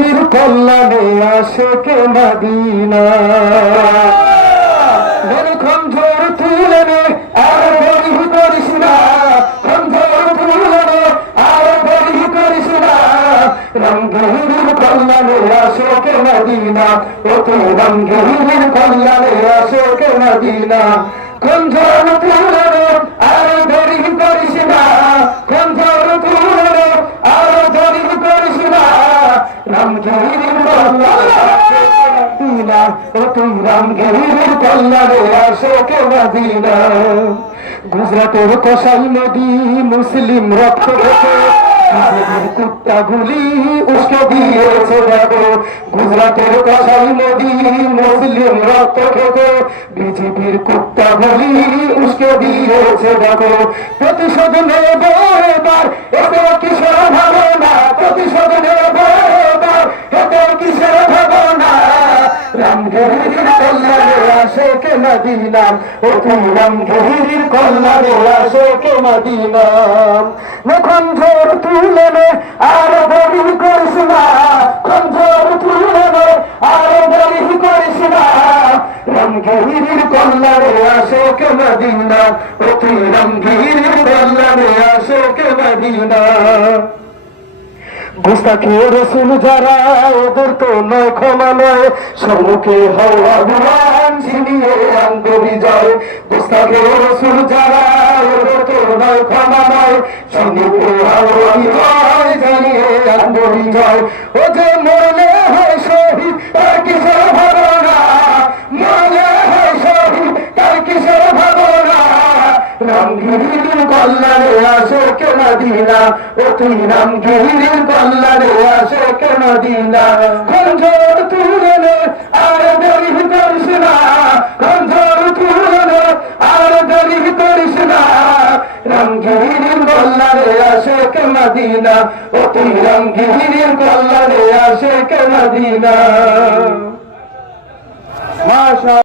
রামগিরির কল্যাণে আশেকে মদিনা খঞ্জর তুলে নে আর দেরি করিস না, খঞ্জর তুলে নে আর দেরি করিস না, রামগিরির কল্যাণে আশেকে মদিনা, ও তুই রামগিরির কল্যাণে আশেকে মদিনা, খঞ্জর তুলে নে আর দেরি করিস না, খঞ্জর তুলে নে আর দেরি করিস না, রামগিরির কল্যাণে মদিনা, ও তুই রামগিরির কল্যাণে আশেকে মদিনা। গুজরাটের কসাই নদী মুসলিম রক্ত দেখে কুত্তা গুলি উস্কে দিয়েছে দেখো, গুজরাটের কসাই নদী মুসলিম রক্ত খেতে বিজেপির কুত্তা গুলি উস্কে দিয়েছে দেখো, প্রতিশোধ নেব এবার এতে কিসের ভাবনা, প্রতিশোধ নেব এবার এতে কিসের ভাবনা, রামগিরির কল্যাণে আশেকে মদিনা, ও তুই রামগিরির কল্যাণে আশেকে মদিনা, খঞ্জর তুলে নে আর দেরি করিস না, খঞ্জর তুলে নে আর দেরি করিস না, রামগিরির কল্যাণে আশেকে মদিনা, ও তুই রামগিরির কল্যাণে আশেকে মদিনা। গুস্তাখে রসুল যারা ওদের তো নয় ক্ষমা নয়, সম্মুখে হওয়া ভগবান ছিনিয়ে আনবে বিজয়, গুস্তাখে রসুল যারা ওদের তো নয় ক্ষমা নয়, সম্মুখে হওয়া বিজয় জানিয়ে আনবে বিজয়, ও যে মরলে হয় শহীদ তার কিসের ভাবনা, মরলে হয় শহীদ তার কিসের ভাবনা, রামগিরির কল্যাণে আশেকে মদিনা, ও তুই রামগিরির কল্যাণে আশেকে মদিনা, খঞ্জর তুলে নে আর দেরি করিস না, খঞ্জর তুলে নে আর দেরি করিস না, রামগিরির কল্যাণে আশেকে মদিনা, ও তুই রামগিরির কল্যাণে আশেকে মদিনা। মাশাআল্লাহ।